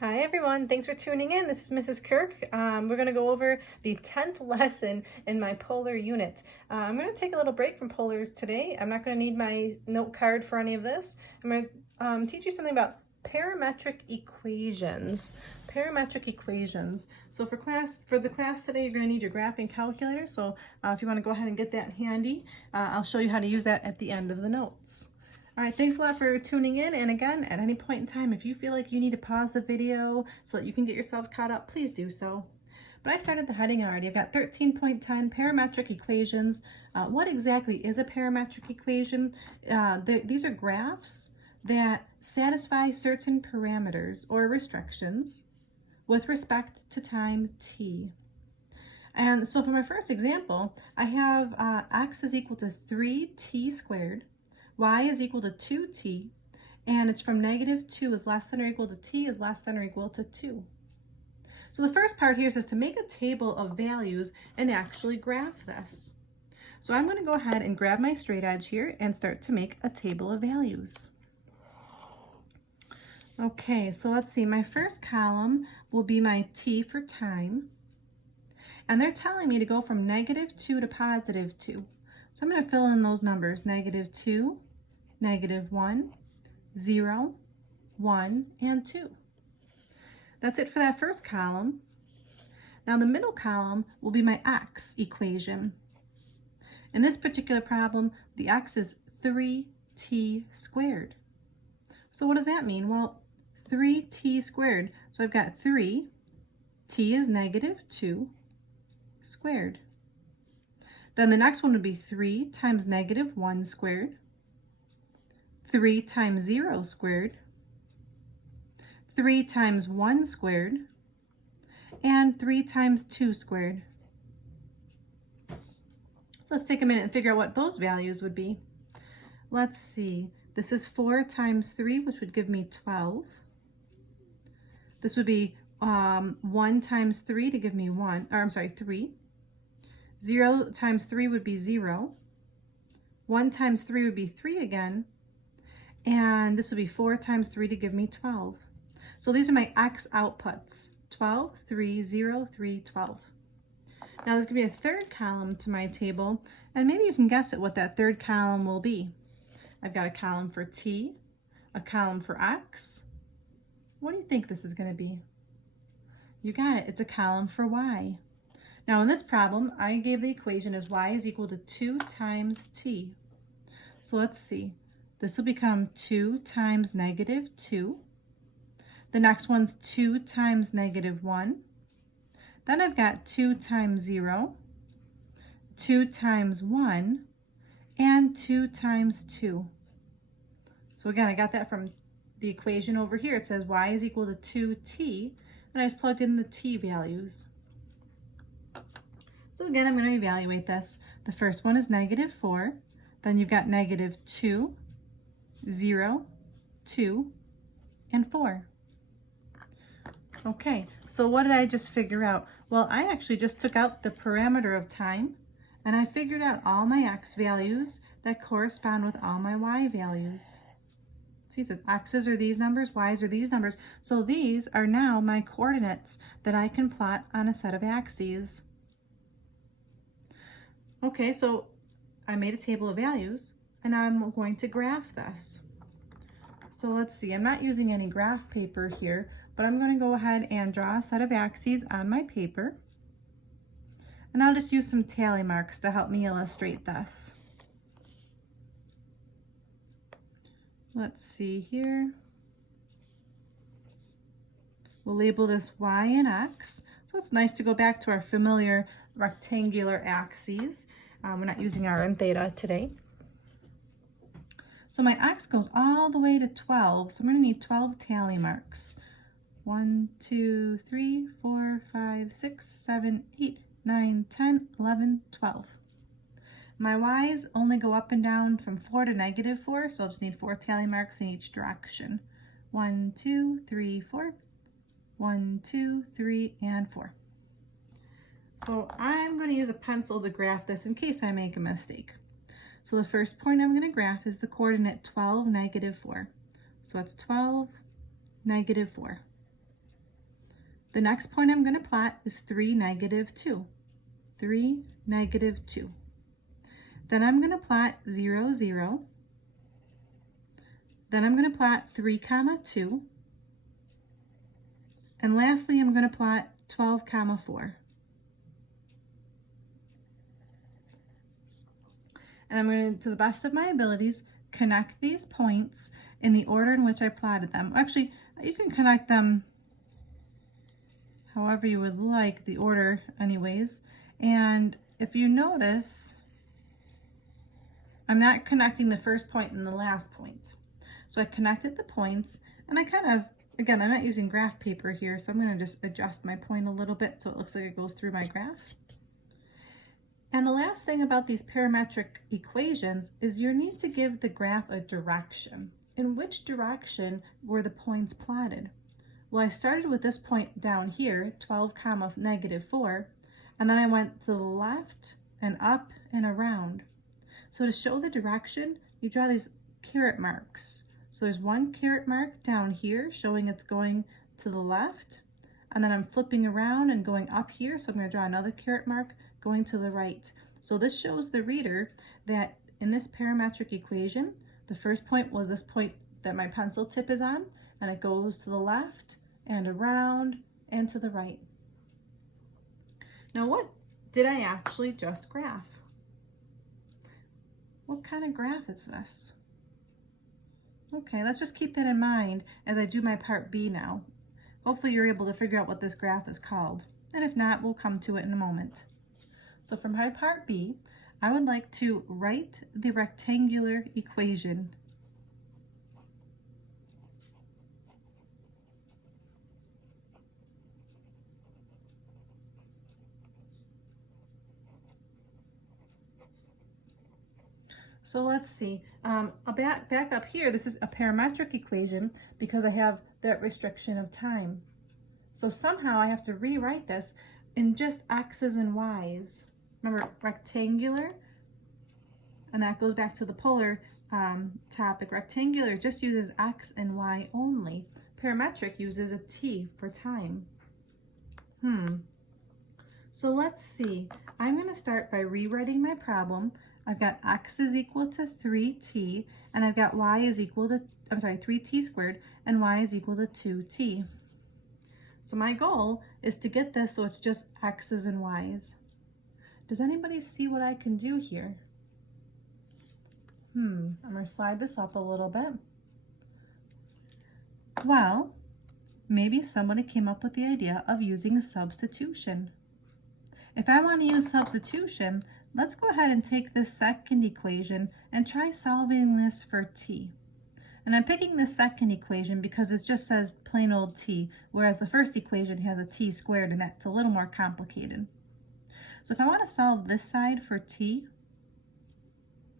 Hi everyone, thanks for tuning in. This is Mrs. Kirk. We're going to go over the 10th lesson in my polar unit. I'm going to take a little break from polars today. I'm not going to need my note card for any of this. I'm going to teach you something about parametric equations. Parametric equations. So for the class today, you're going to need your graphing calculator. So if you want to go ahead and get that handy, I'll show you how to use that at the end of the notes. All right, thanks a lot for tuning in. And again, at any point in time, if you feel like you need to pause the video so that you can get yourselves caught up, please do so. But I started the heading already. I've got 13.10 parametric equations. What exactly is a parametric equation? These are graphs that satisfy certain parameters or restrictions with respect to time t. And so for my first example, I have x is equal to 3t squared, y is equal to 2t, and it's from -2 is less than or equal to t is less than or equal to 2. So the first part here says to make a table of values and actually graph this. So I'm going to go ahead and grab my straight edge here and start to make a table of values. Okay, so let's see. My first column will be my t for time. And they're telling me to go from -2 to +2. So I'm going to fill in those numbers, -2, -1, 0, 1, and 2. That's it for that first column. Now the middle column will be my x equation. In this particular problem, the x is 3t squared. So what does that mean? Well, 3t squared. So I've got 3, t is -2 squared. Then the next one would be 3 times -1 squared, 3 times 0 squared, 3 times 1 squared, and 3 times 2 squared. So let's take a minute and figure out what those values would be. Let's see. This is 4 times 3, which would give me 12. This would be 1 times 3 to give me 3. 0 times 3 would be 0. 1 times 3 would be 3 again. And this would be 4 times 3 to give me 12. So these are my x outputs. 12, 3, 0, 3, 12. Now there's going to be a third column to my table. And maybe you can guess at what that third column will be. I've got a column for t, a column for x. What do you think this is going to be? You got it. It's a column for y. Now in this problem, I gave the equation as y is equal to 2 times t. So let's see. This will become 2 times -2. The next one's 2 times -1. Then I've got 2 times 0, 2 times 1, and 2 times 2. So again, I got that from the equation over here. It says y is equal to 2t, and I just plugged in the t values. So again, I'm going to evaluate this. The first one is -4. Then you've got -2, 0, 2, and 4. Okay, so what did I just figure out? Well, I actually just took out the parameter of time, and I figured out all my x values that correspond with all my y values. See, it says x's are these numbers, y's are these numbers. So these are now my coordinates that I can plot on a set of axes. Okay, so I made a table of values, and now I'm going to graph this. So let's see, I'm not using any graph paper here, but I'm going to go ahead and draw a set of axes on my paper. And I'll just use some tally marks to help me illustrate this. Let's see here. We'll label this y and x. So it's nice to go back to our familiar rectangular axes. We're not using r and theta today. So my x goes all the way to 12, so I'm going to need 12 tally marks. 1, 2, 3, 4, 5, 6, 7, 8, 9, 10, 11, 12. My y's only go up and down from 4 to -4, so I'll just need 4 tally marks in each direction. 1, 2, 3, 4. 1, 2, 3, and 4. So I'm going to use a pencil to graph this in case I make a mistake. So the first point I'm going to graph is the coordinate 12, -4. So that's 12, -4. The next point I'm going to plot is 3, -2. 3, -2. Then I'm going to plot 0, 0. Then I'm going to plot 3, 2. And lastly, I'm going to plot 12, 4. And I'm going to the best of my abilities, connect these points in the order in which I plotted them. Actually, you can connect them however you would like, the order anyways. And if you notice, I'm not connecting the first point and the last point. So I connected the points, and I kind of, again, I'm not using graph paper here, so I'm going to just adjust my point a little bit so it looks like it goes through my graph. And the last thing about these parametric equations is you need to give the graph a direction. In which direction were the points plotted? Well, I started with this point down here, 12, -4, and then I went to the left and up and around. So to show the direction, you draw these caret marks. So there's one caret mark down here showing it's going to the left, and then I'm flipping around and going up here, so I'm going to draw another caret mark going to the right. So this shows the reader that in this parametric equation, the first point was this point that my pencil tip is on, and it goes to the left and around and to the right. Now, what did I actually just graph? What kind of graph is this? Okay, let's just keep that in mind as I do my part B now. Hopefully you're able to figure out what this graph is called. And if not, we'll come to it in a moment. So for my part B, I would like to write the rectangular equation. So let's see, back up here, this is a parametric equation because I have that restriction of time. So somehow I have to rewrite this in just x's and y's. Remember, rectangular, and that goes back to the polar topic. Rectangular just uses x and y only. Parametric uses a t for time. So let's see. I'm going to start by rewriting my problem. I've got x is equal to 3t, and I've got y is equal to, 3t squared, and y is equal to 2t. So my goal is to get this so it's just x's and y's. Does anybody see what I can do here? I'm going to slide this up a little bit. Well, maybe somebody came up with the idea of using a substitution. If I want to use substitution, let's go ahead and take this second equation and try solving this for t. And I'm picking the second equation because it just says plain old t, whereas the first equation has a t squared, and that's a little more complicated. So if I want to solve this side for t,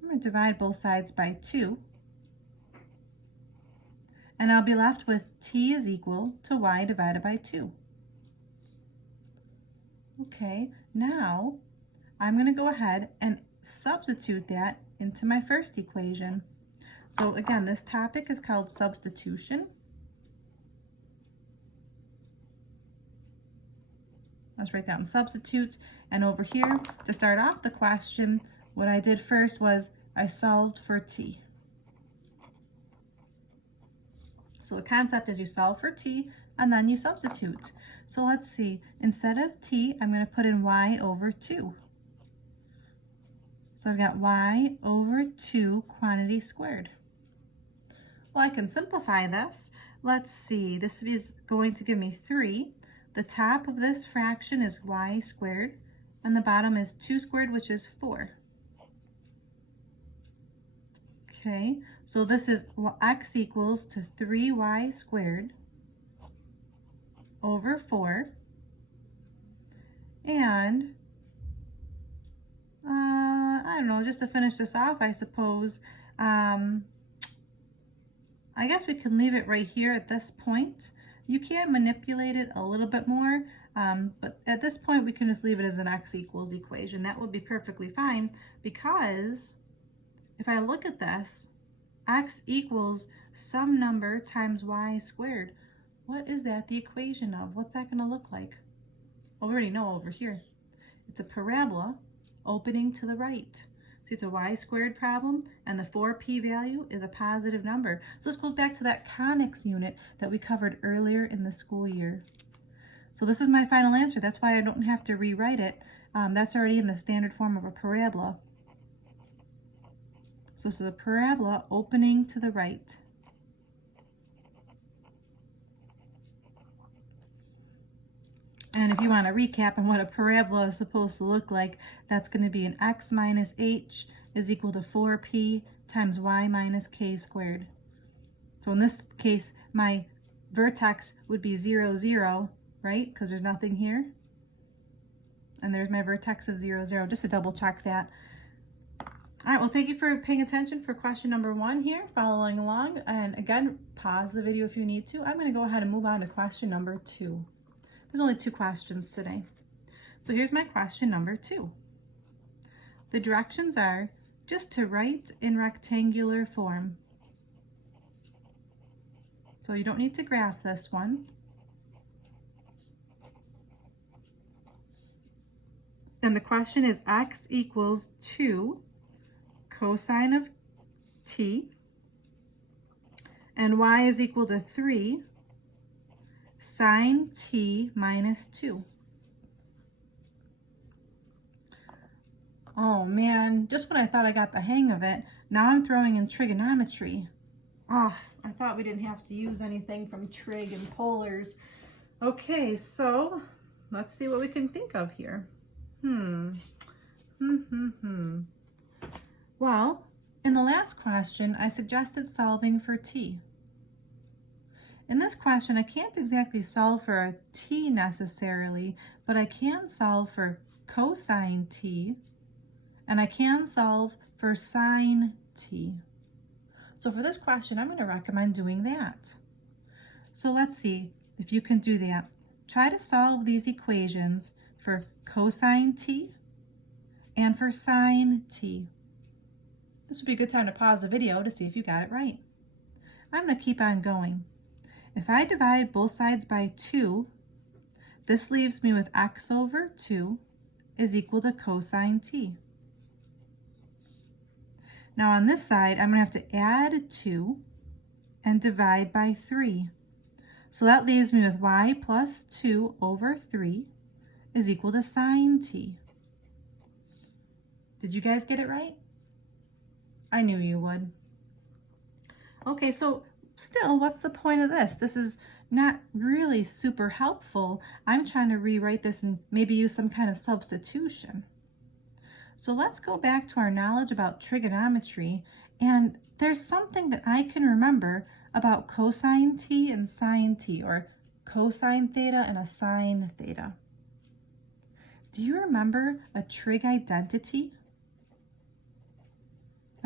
I'm going to divide both sides by 2. And I'll be left with t is equal to y divided by 2. Okay, now I'm going to go ahead and substitute that into my first equation. So again, this topic is called substitution. Let's write down substitutes. And over here, to start off the question, what I did first was I solved for t. So the concept is you solve for t and then you substitute. So let's see, instead of t, I'm going to put in y over 2. So I've got y over 2 quantity squared. Well, I can simplify this. Let's see, this is going to give me 3. The top of this fraction is y squared, and the bottom is 2 squared, which is 4. Okay, so this is x equals to 3y squared over 4. And I don't know, just to finish this off, I suppose, I guess we can leave it right here at this point. You can manipulate it a little bit more, but at this point we can just leave it as an x equals equation. That would be perfectly fine, because if I look at this, x equals some number times y squared. What is that the equation of? What's that going to look like? Well, we already know over here. It's a parabola opening to the right. See, it's a y-squared problem, and the 4p value is a positive number. So this goes back to that conics unit that we covered earlier in the school year. So this is my final answer. That's why I don't have to rewrite it. That's already in the standard form of a parabola. So this is a parabola opening to the right. And if you want to recap on what a parabola is supposed to look like, that's going to be an x minus h is equal to 4p times y minus k squared. So in this case, my vertex would be 0, 0, right? Because there's nothing here. And there's my vertex of 0, 0, just to double check that. All right, well, thank you for paying attention for question number 1 here, following along. And again, pause the video if you need to. I'm going to go ahead and move on to question number 2. There's only 2 questions today. So here's my question number 2. The directions are just to write in rectangular form. So you don't need to graph this one. And the question is x equals 2 cosine of t, and y is equal to 3 sine t minus 2. Oh man, just when I thought I got the hang of it, now I'm throwing in trigonometry. Oh, I thought we didn't have to use anything from trig and polars. Okay, so let's see what we can think of here. Well, in the last question, I suggested solving for t. In this question, I can't exactly solve for a t necessarily, but I can solve for cosine t, and I can solve for sine t. So for this question, I'm going to recommend doing that. So let's see if you can do that. Try to solve these equations for cosine t and for sine t. This would be a good time to pause the video to see if you got it right. I'm going to keep on going. If I divide both sides by 2, this leaves me with x over 2 is equal to cosine t. Now on this side, I'm going to have to add 2 and divide by 3. So that leaves me with y plus 2 over 3 is equal to sine t. Did you guys get it right? I knew you would. Okay, so still, what's the point of this? This is not really super helpful. I'm trying to rewrite this and maybe use some kind of substitution. So let's go back to our knowledge about trigonometry, and there's something that I can remember about cosine t and sine t, or cosine theta and a sine theta. Do you remember a trig identity?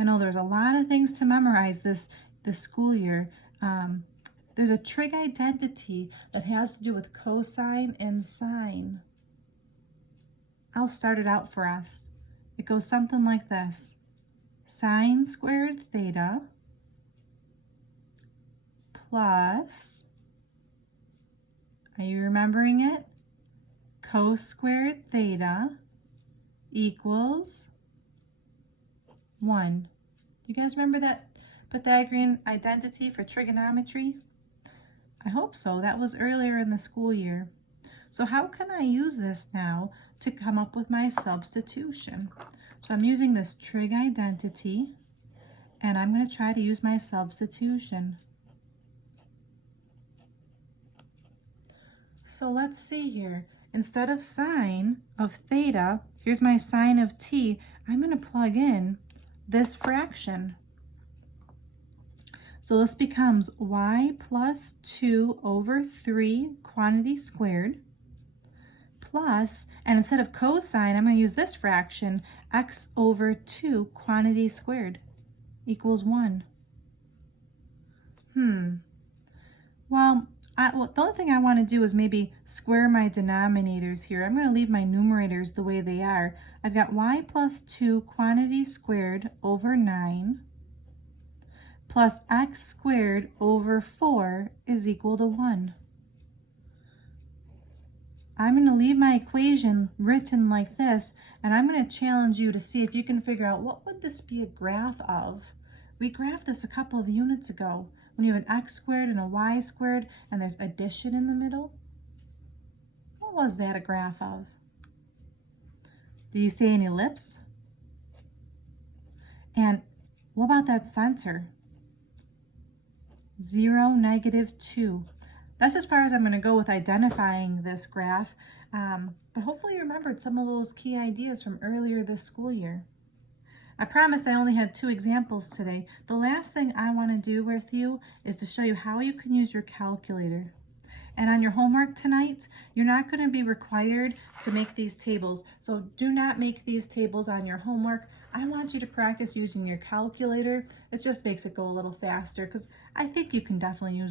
I know there's a lot of things to memorize this school year. There's a trig identity that has to do with cosine and sine. I'll start it out for us. It goes something like this. Sine squared theta plus, are you remembering it? Cos squared theta equals 1. Do you guys remember that Pythagorean identity for trigonometry? I hope so. That was earlier in the school year. So how can I use this now to come up with my substitution? So I'm using this trig identity, and I'm going to try to use my substitution. So let's see here. Instead of sine of theta, here's my sine of t. I'm going to plug in this fraction. So this becomes y plus 2 over 3 quantity squared plus, and instead of cosine, I'm going to use this fraction, x over 2 quantity squared equals 1. Well, the only thing I want to do is maybe square my denominators here. I'm going to leave my numerators the way they are. I've got y plus 2 quantity squared over 9 plus x squared over 4 is equal to 1. I'm going to leave my equation written like this, and I'm going to challenge you to see if you can figure out what would this be a graph of. We graphed this a couple of units ago when you have an x squared and a y squared and there's addition in the middle. What was that a graph of? Do you see an ellipse? And what about that center? 0, -2. That's as far as I'm going to go with identifying this graph, but hopefully you remembered some of those key ideas from earlier this school year. I promise I only had 2 examples today. The last thing I want to do with you is to show you how you can use your calculator. And on your homework tonight, you're not going to be required to make these tables, so do not make these tables on your homework. I want you to practice using your calculator. It just makes it go a little faster, because I think you can definitely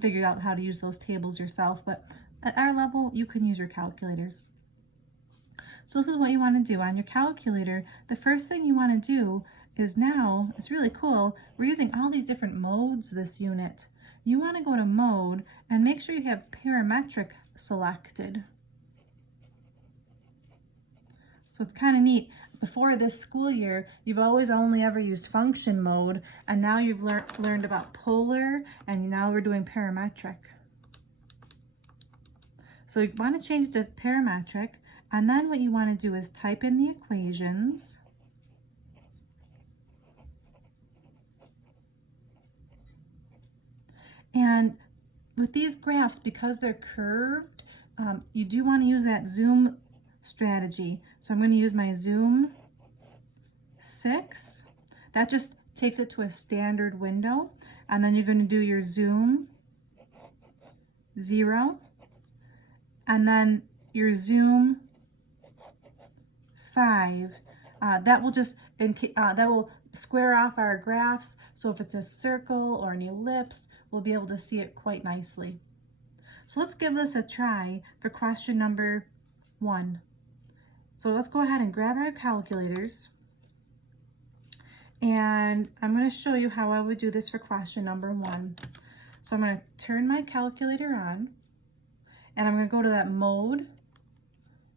figure out how to use those tables yourself, but at our level, you can use your calculators. So this is what you want to do on your calculator. The first thing you want to do is now, it's really cool, we're using all these different modes this unit. You want to go to mode and make sure you have parametric selected. So it's kind of neat. Before this school year, you've always only ever used function mode, and now you've learned about polar, and now we're doing parametric. So you want to change to parametric, and then what you want to do is type in the equations. And with these graphs, because they're curved, you do want to use that zoom strategy. So I'm going to use my zoom 6. That just takes it to a standard window. And then you're going to do your zoom 0. And then your zoom 5. That will square off our graphs. So if it's a circle or an ellipse, we'll be able to see it quite nicely. So let's give this a try for question number 1. So let's go ahead and grab our calculators, and I'm going to show you how I would do this for question number 1. So I'm going to turn my calculator on, and I'm going to go to that mode.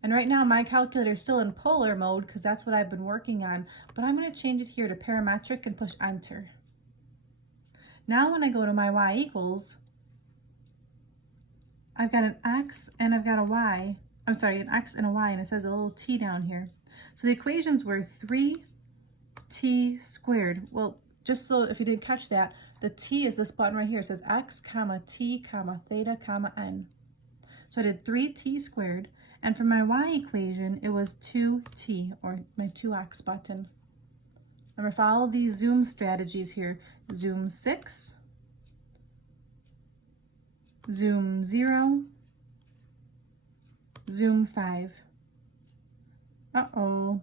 And right now my calculator is still in polar mode because that's what I've been working on, but I'm going to change it here to parametric and push enter. Now when I go to my y equals, I've got an x and I've got a y. I'm sorry, an x and a y, and it says a little t down here. So the equations were 3t squared. Well, just so if you didn't catch that, the t is this button right here. It says x, comma, t, comma, theta, comma, n. So I did 3t squared, and for my y equation, it was 2t, or my 2x button. I'm going to follow these zoom strategies here. Zoom 6, zoom 0, zoom 5. Uh-oh,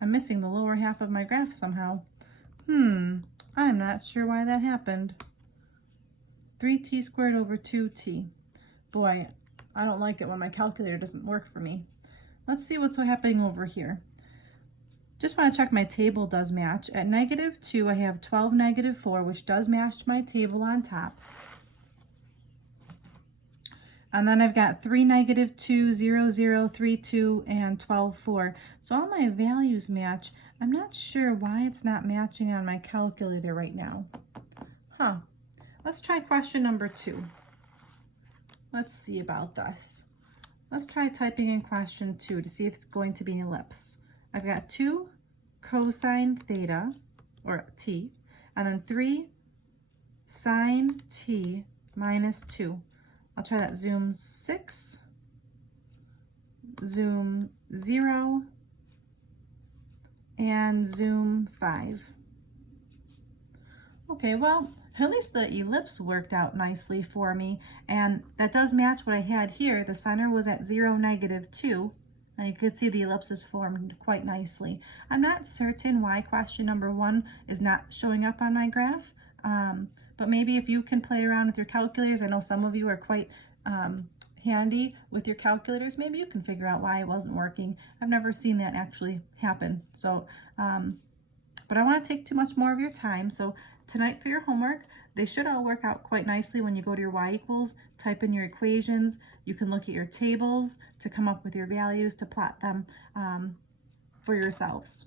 I'm missing the lower half of my graph somehow. I'm not sure why that happened. 3t squared over 2t. Boy, I don't like it when my calculator doesn't work for me. Let's see what's happening over here. Just want to check my table does match. At -2, I have 12, -4, which does match my table on top. And then I've got 3, -2, 0, 0, 3, 2, and 12, 4. So all my values match. I'm not sure why it's not matching on my calculator right now. Let's try question number 2. Let's see about this. Let's try typing in question 2 to see if it's going to be an ellipse. I've got 2 cosine theta, or t, and then 3 sine t minus 2. I'll try that zoom 6, zoom 0, and zoom 5. Okay, well, at least the ellipse worked out nicely for me, and that does match what I had here. The center was at 0, -2, and you could see the ellipse is formed quite nicely. I'm not certain why question number 1 is not showing up on my graph, but maybe if you can play around with your calculators, I know some of you are quite handy with your calculators, maybe you can figure out why it wasn't working. I've never seen that actually happen. So, but I don't want to take too much more of your time. So tonight for your homework, They should all work out quite nicely when you go to your y equals, type in your equations. You can look at your tables to come up with your values to plot them for yourselves.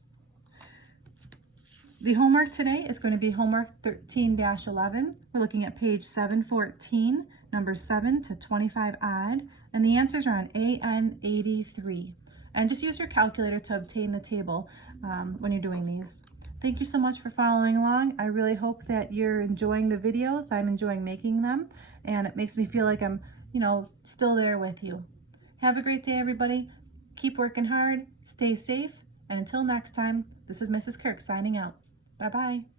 The homework today is going to be homework 13-11. We're looking at page 714, numbers 7 to 25 odd, and the answers are on AN 83. And just use your calculator to obtain the table when you're doing these. Thank you so much for following along. I really hope that you're enjoying the videos. I'm enjoying making them, and it makes me feel like I'm, still there with you. Have a great day, everybody. Keep working hard, stay safe, and until next time, this is Mrs. Kirk signing out. Bye-bye.